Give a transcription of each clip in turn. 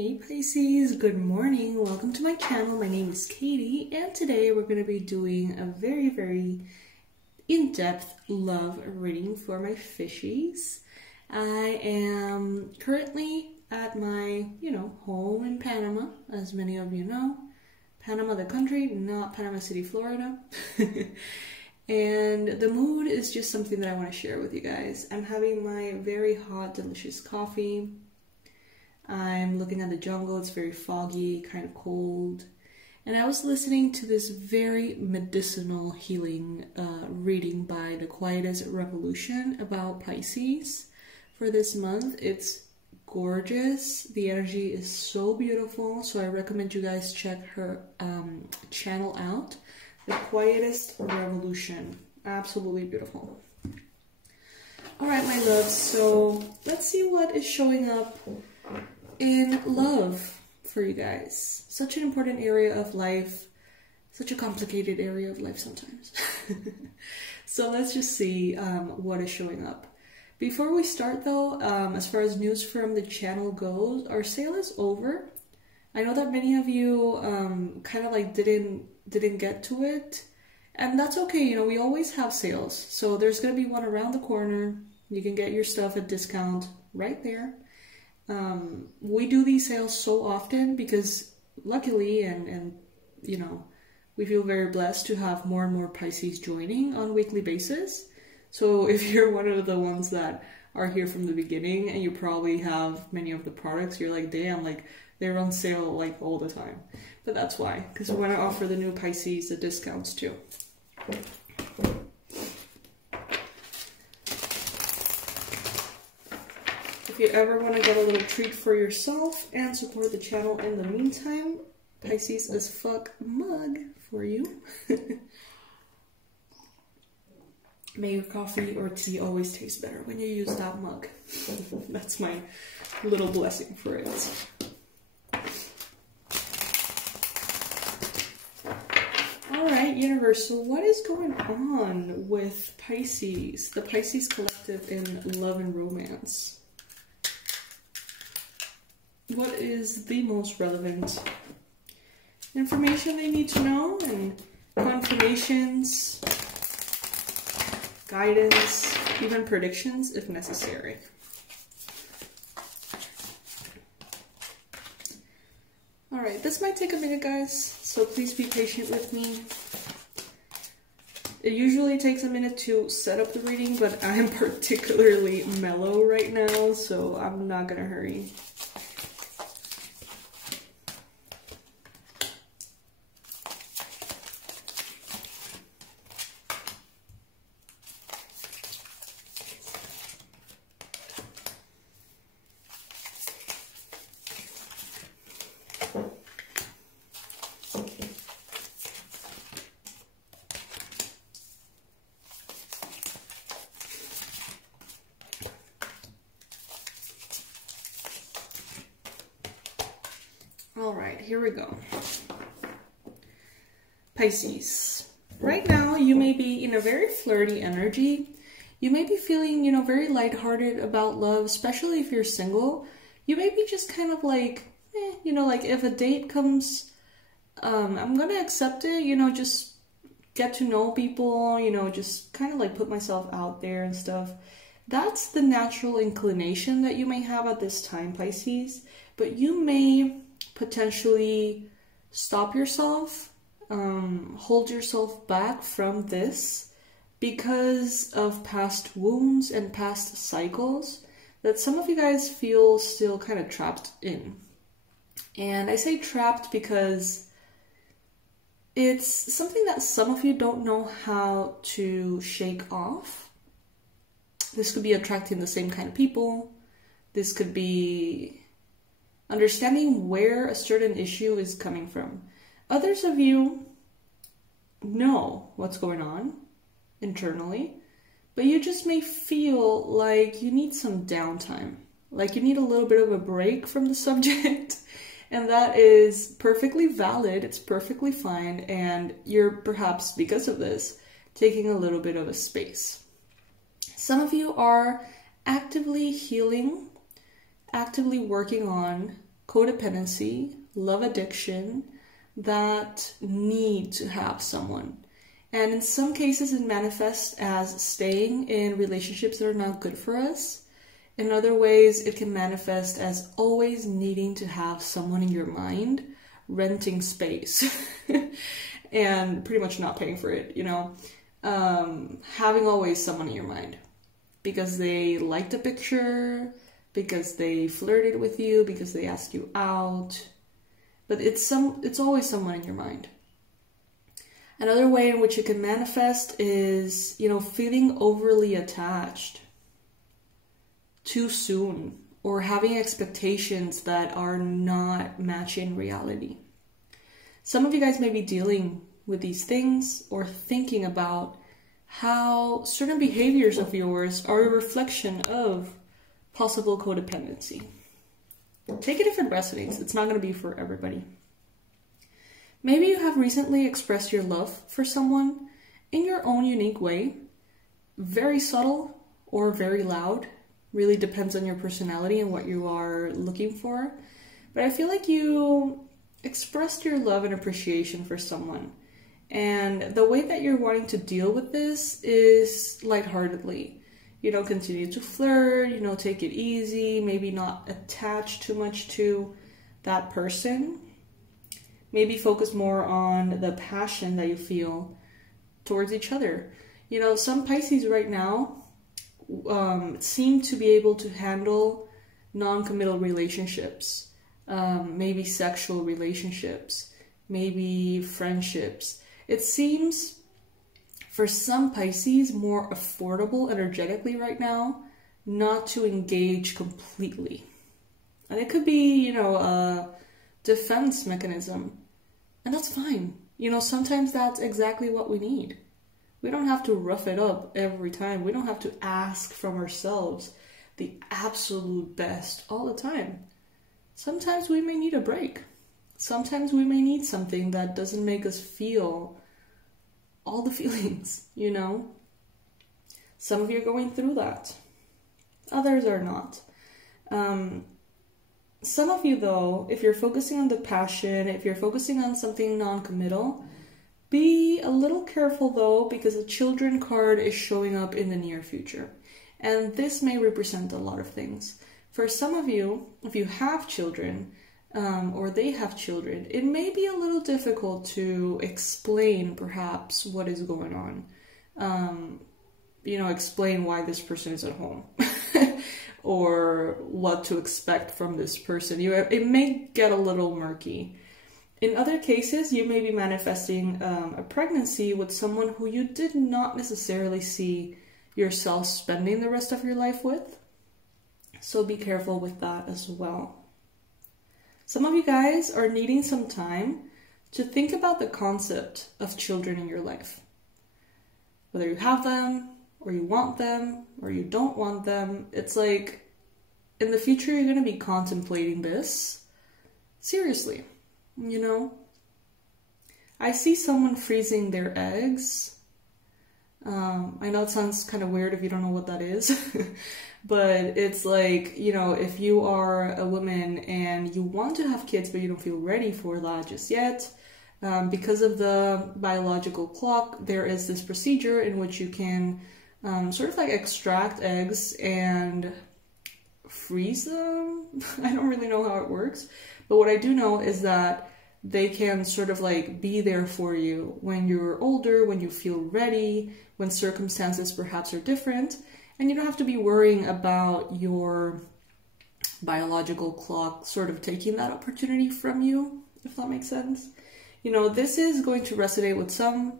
Hey Pisces, good morning. Welcome to my channel. My name is Katie, and today we're going to be doing a very in-depth love reading for my fishies. I am currently at my, home in Panama, as many of you know. Panama the country, not Panama City, Florida. And the mood is just something that I want to share with you guys. I'm having my very hot, delicious coffee. I'm looking at the jungle. It's very foggy, kind of cold. And I was listening to this very medicinal healing reading by the 𝐒𝐇𝐀𝐍𝐍𝐄𝐋𝐒 about Pisces for this month. It's gorgeous. The energy is so beautiful. So I recommend you guys check her channel out. The 𝐒𝐇𝐀𝐍𝐍𝐄𝐋𝐒. Absolutely beautiful. Alright, my loves. So let's see what is showing up in love for you guys. Such an important area of life, such a complicated area of life sometimes. So let's just see what is showing up. Before we start though, as far as news from the channel goes, our sale is over. I know that many of you kind of like didn't get to it, and that's okay. We always have sales, so there's gonna be one around the corner. You can get your stuff at discount right there. We do these sales so often because luckily and we feel very blessed to have more and more Pisces joining on a weekly basis. So if you're one of the ones that are here from the beginning and you probably have many of the products, you're like, damn, like they're on sale like all the time. But that's why, because we want to offer the new Pisces the discounts too. If you ever want to get a little treat for yourself and support the channel in the meantime, Pisces as fuck mug for you. May your coffee or tea always taste better when you use that mug. That's my little blessing for it. Alright, Universal, what is going on with Pisces? The Pisces collective in love and romance. What is the most relevant information they need to know, and confirmations, guidance, even predictions if necessary. Alright, this might take a minute, guys, so please be patient with me. It usually takes a minute to set up the reading, but I'm particularly mellow right now, so I'm not gonna hurry. Alright, here we go. Pisces. Right now, you may be in a very flirty energy. You may be feeling, very lighthearted about love, especially if you're single. You may be just kind of like, like if a date comes, I'm gonna accept it, just get to know people, just kind of like put myself out there and stuff. That's the natural inclination that you may have at this time, Pisces. But you may potentially stop yourself, hold yourself back from this because of past wounds and past cycles that some of you guys feel still kind of trapped in. And I say trapped because it's something that some of you don't know how to shake off. This could be attracting the same kind of people. This could be understanding where a certain issue is coming from. Others of you know what's going on internally, but you just may feel like you need some downtime, like you need a little bit of a break from the subject, and that is perfectly valid, it's perfectly fine, and you're perhaps, because of this, taking a little bit of a space. Some of you are actively healing, actively working on codependency, love addiction, that need to have someone. And in some cases, it manifests as staying in relationships that are not good for us. In other ways, it can manifest as always needing to have someone in your mind, renting space, and pretty much not paying for it, you know? Having always someone in your mind because they liked a picture, because they flirted with you, because they asked you out. But it's always someone in your mind. Another way in which it can manifest is, you know, feeling overly attached too soon, or having expectations that are not matching reality. Some of you guys may be dealing with these things or thinking about how certain behaviors of yours are a reflection of possible codependency. Take it if it resonates. It's not going to be for everybody. Maybe you have recently expressed your love for someone in your own unique way, very subtle or very loud. Really depends on your personality and what you are looking for. But I feel like you expressed your love and appreciation for someone. And the way that you're wanting to deal with this is lightheartedly. You know, continue to flirt, you know, take it easy, maybe not attach too much to that person. Maybe focus more on the passion that you feel towards each other. You know, some Pisces right now seem to be able to handle non-committal relationships, maybe sexual relationships, maybe friendships. It seems for some Pisces more affordable energetically right now not to engage completely. And it could be, you know, a defense mechanism. And that's fine. You know, sometimes that's exactly what we need. We don't have to rough it up every time. We don't have to ask from ourselves the absolute best all the time. Sometimes we may need a break. Sometimes we may need something that doesn't make us feel all the feelings, you know? Some of you are going through that. Others are not. Some of you, though, if you're focusing on the passion, if you're focusing on something non-committal, be a little careful, though, because the Children card is showing up in the near future. And this may represent a lot of things. For some of you, if you have children, or they have children, it may be a little difficult to explain, perhaps, what is going on. You know, explain why this person is at home. Or what to expect from this person. It may get a little murky. In other cases, you may be manifesting a pregnancy with someone who you did not necessarily see yourself spending the rest of your life with. So be careful with that as well. Some of you guys are needing some time to think about the concept of children in your life. Whether you have them, or you want them, or you don't want them. It's like, in the future, you're going to be contemplating this seriously, you know? I see someone freezing their eggs. I know it sounds kind of weird if you don't know what that is, but it's like, you know, if you are a woman and you want to have kids, but you don't feel ready for that just yet, because of the biological clock, there is this procedure in which you can sort of like extract eggs and freeze them. I don't really know how it works, but what I do know is that they can sort of like be there for you when you're older, when you feel ready, when circumstances perhaps are different, and you don't have to be worrying about your biological clock sort of taking that opportunity from you, if that makes sense. You know, this is going to resonate with some.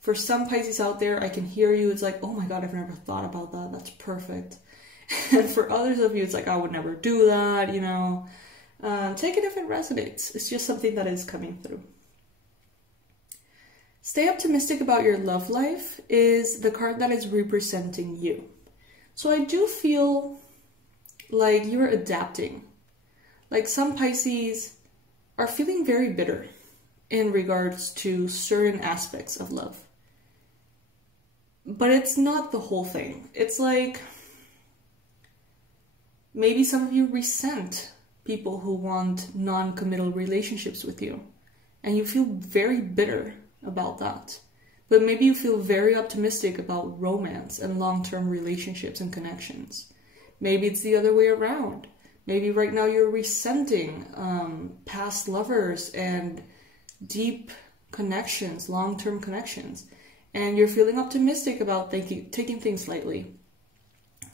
For some Pisces out there, I can hear you. It's like, oh my God, I've never thought about that. That's perfect. And for others of you, it's like, I would never do that, you know. Take it if it resonates. It's just something that is coming through. Stay optimistic about your love life is the card that is representing you. So I do feel like you're adapting. Like some Pisces are feeling very bitter in regards to certain aspects of love. But it's not the whole thing. It's like maybe some of you resent people who want non-committal relationships with you. And you feel very bitter about that. But maybe you feel very optimistic about romance and long-term relationships and connections. Maybe it's the other way around. Maybe right now you're resenting past lovers and deep connections, long-term connections. And you're feeling optimistic about taking things lightly.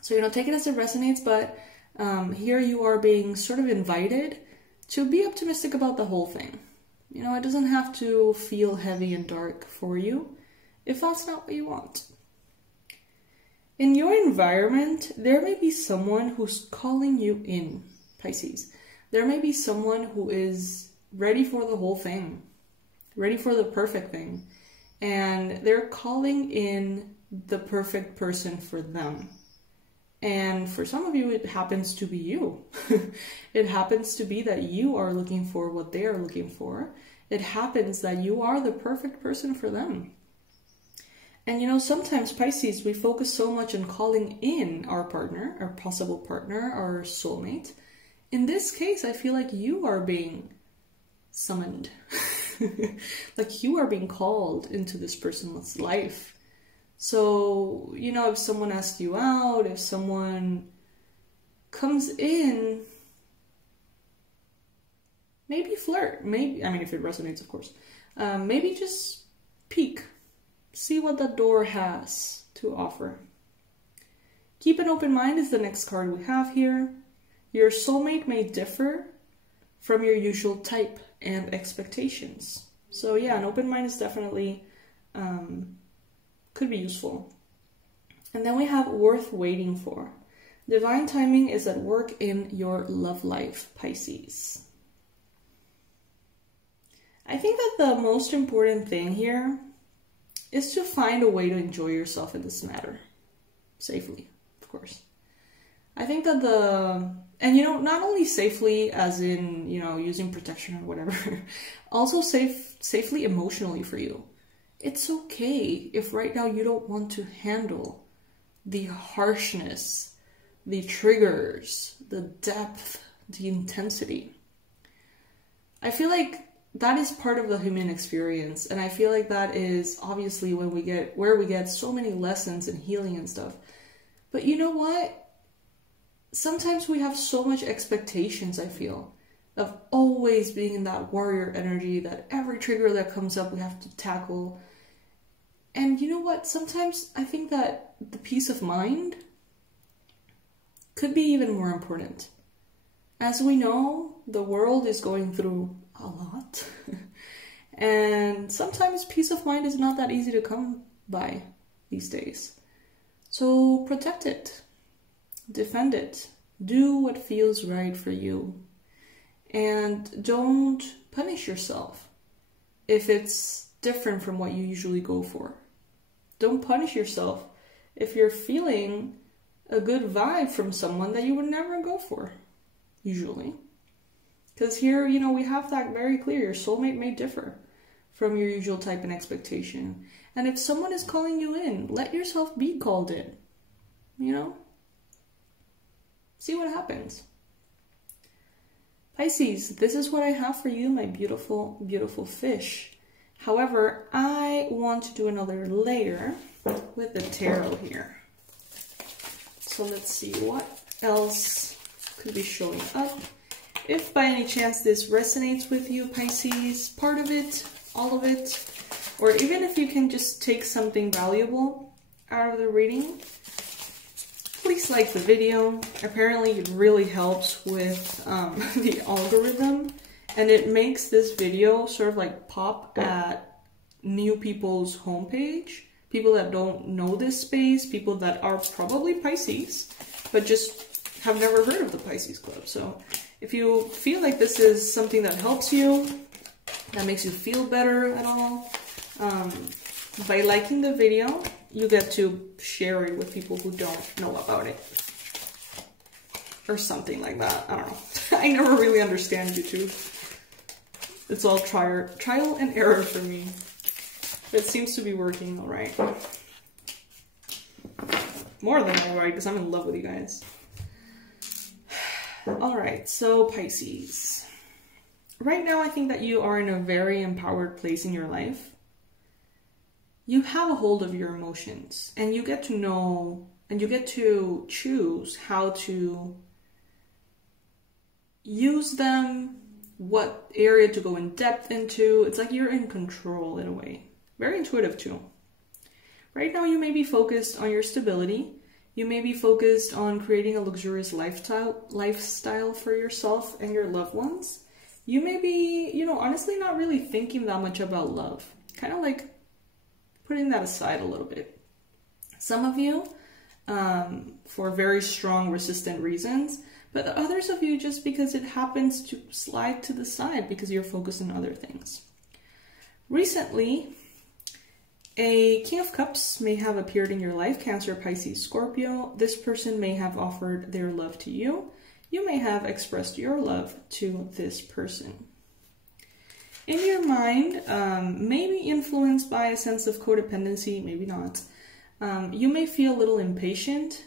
So, you know, take it as it resonates, but here you are being sort of invited to be optimistic about the whole thing. You know, it doesn't have to feel heavy and dark for you if that's not what you want. In your environment, there may be someone who's calling you in, Pisces. There may be someone who is ready for the whole thing, ready for the perfect thing, and they're calling in the perfect person for them. And for some of you, it happens to be you. It happens to be that you are looking for what they are looking for. It happens that you are the perfect person for them. And you know, sometimes Pisces, we focus so much on calling in our partner, our possible partner, our soulmate. In this case, I feel like you are being summoned. Like you are being called into this person's life. So, you know, if someone asks you out, if someone comes in, maybe flirt. Maybe, I mean, if it resonates, of course. Maybe just peek. See what that door has to offer. Keep an open mind is the next card we have here. Your soulmate may differ from your usual type and expectations. So yeah, an open mind is definitely could be useful. And then we have worth waiting for. Divine timing is at work in your love life, Pisces. I think that the most important thing here is to find a way to enjoy yourself in this matter. Safely, of course. I think that and you know, not only safely as in, you know, using protection or whatever, also safely emotionally for you. It's okay if right now you don't want to handle the harshness, the triggers, the depth, the intensity. I feel like that is part of the human experience, and I feel like that is obviously where we get so many lessons and healing and stuff. But you know what? Sometimes we have so much expectations, I feel, of always being in that warrior energy, that every trigger that comes up we have to tackle. And you know what? Sometimes I think that the peace of mind could be even more important. As we know, the world is going through a lot. And sometimes peace of mind is not that easy to come by these days. So protect it. Defend it. Do what feels right for you. And don't punish yourself if it's different from what you usually go for. Don't punish yourself if you're feeling a good vibe from someone that you would never go for, usually. Because here, you know, we have that very clear. Your soulmate may differ from your usual type and expectation. And if someone is calling you in, let yourself be called in, you know? See what happens. Pisces, this is what I have for you, my beautiful, beautiful fish. However, I want to do another layer with the tarot here. So let's see what else could be showing up. If by any chance this resonates with you, Pisces, part of it, all of it, or even if you can just take something valuable out of the reading, please like the video. Apparently it really helps with the algorithm, and it makes this video sort of like pop at new people's homepage, people that don't know this space, people that are probably Pisces, but just have never heard of the Pisces Club. So if you feel like this is something that helps you, that makes you feel better at all, by liking the video, you get to share it with people who don't know about it. Or something like that. I don't know. I never really understand YouTube. It's all trial and error for me. It seems to be working all right. More than all right, because I'm in love with you guys. All right, so Pisces. Right now, I think that you are in a very empowered place in your life. You have a hold of your emotions, and you get to know, and you get to choose how to use them, what area to go in depth into. It's like you're in control in a way. Very intuitive too. Right now, you may be focused on your stability. You may be focused on creating a luxurious lifestyle for yourself and your loved ones. You may be, you know, honestly not really thinking that much about love. Kind of like putting that aside a little bit. Some of you, for very strong, resistant reasons, but the others of you just because it happens to slide to the side because you're focused on other things. Recently, a King of Cups may have appeared in your life, Cancer, Pisces, Scorpio. This person may have offered their love to you. You may have expressed your love to this person. In your mind, maybe influenced by a sense of codependency, maybe not. You may feel a little impatient.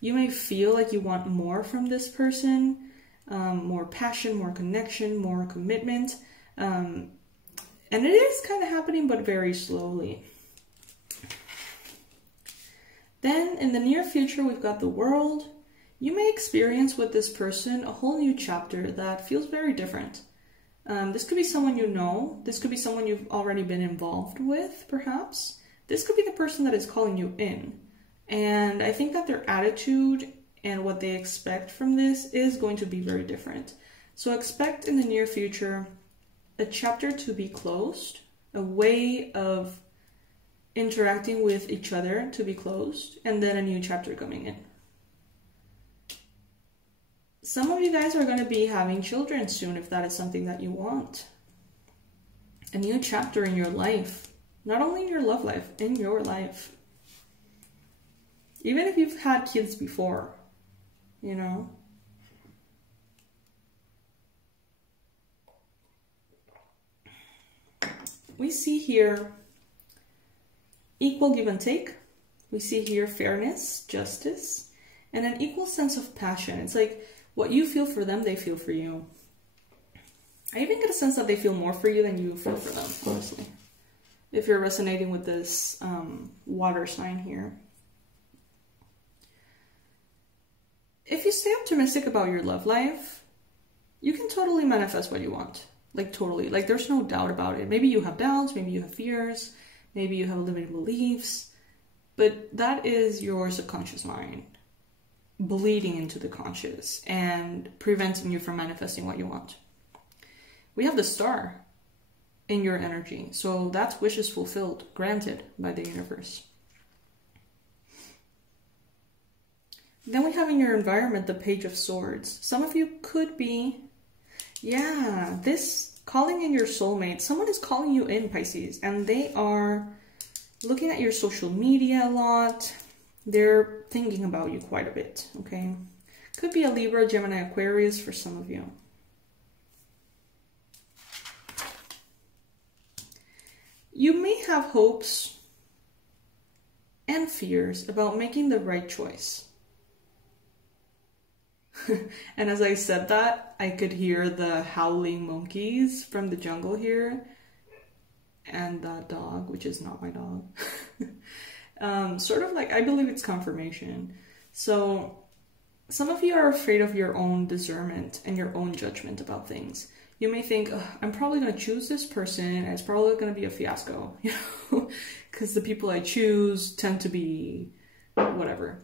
You may feel like you want more from this person, more passion, more connection, more commitment. And it is kind of happening, but very slowly. Then in the near future, we've got the World. You may experience with this person a whole new chapter that feels very different. This could be someone you know. This could be someone you've already been involved with, perhaps. This could be the person that is calling you in. And I think that their attitude and what they expect from this is going to be very different. So expect in the near future a chapter to be closed, a way of interacting with each other to be closed, and then a new chapter coming in. Some of you guys are going to be having children soon if that is something that you want. A new chapter in your life. Not only in your love life, in your life. Even if you've had kids before, you know. We see here equal give and take. We see here fairness, justice, and an equal sense of passion. It's like what you feel for them, they feel for you. I even get a sense that they feel more for you than you feel for them, honestly. If you're resonating with this water sign here. If you stay optimistic about your love life, you can totally manifest what you want. Like totally, like there's no doubt about it. Maybe you have doubts, maybe you have fears, maybe you have limiting beliefs, but that is your subconscious mind bleeding into the conscious and preventing you from manifesting what you want. We have the star in your energy, so that's wishes fulfilled, granted by the universe. Then we have in your environment the Page of Swords. Some of you could be, yeah, this calling in your soulmate. Someone is calling you in, Pisces, and they are looking at your social media a lot. They're thinking about you quite a bit, okay? Could be a Libra, Gemini, Aquarius for some of you. You may have hopes and fears about making the right choice. And as I said that, I could hear the howling monkeys from the jungle here. And that dog, which is not my dog. Sort of like, I believe it's confirmation. So some of you are afraid of your own discernment and your own judgment about things. You may think, I'm probably going to choose this person and it's probably going to be a fiasco, you know, because the people I choose tend to be whatever.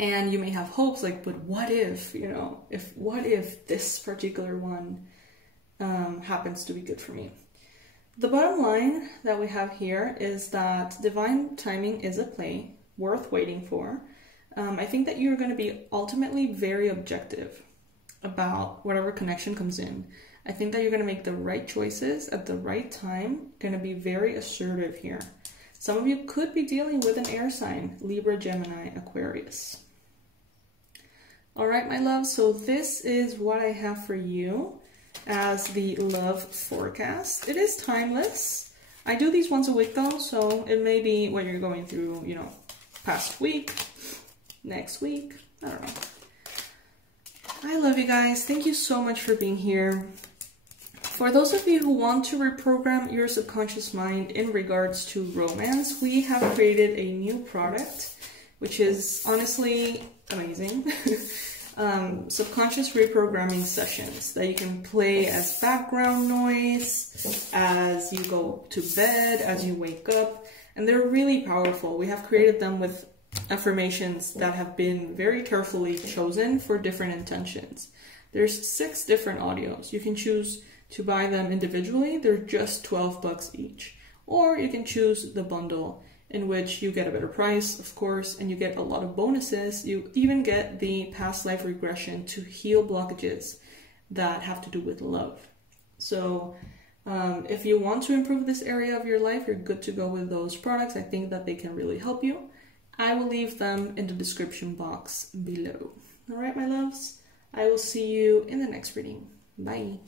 And you may have hopes like, but what if, you know, what if this particular one happens to be good for me? The bottom line that we have here is that divine timing is a play worth waiting for. I think that you're going to be ultimately very objective about whatever connection comes in. I think that you're going to make the right choices at the right time, going to be very assertive here. Some of you could be dealing with an air sign, Libra, Gemini, Aquarius. All right, my love, so this is what I have for you as the love forecast. It is timeless. I do these once a week though, so it may be when you're going through, you know, past week, next week, I don't know. I love you guys. Thank you so much for being here. For those of you who want to reprogram your subconscious mind in regards to romance, we have created a new product, which is honestly amazing. Subconscious reprogramming sessions that you can play as background noise, as you go to bed, as you wake up, and they're really powerful. We have created them with affirmations that have been very carefully chosen for different intentions. There's 6 different audios. You can choose to buy them individually. They're just $12 each. Or you can choose the bundle, in which you get a better price, of course, and you get a lot of bonuses. You even get the past life regression to heal blockages that have to do with love. So if you want to improve this area of your life, you're good to go with those products. I think that they can really help you. I will leave them in the description box below. All right, my loves, I will see you in the next reading. Bye.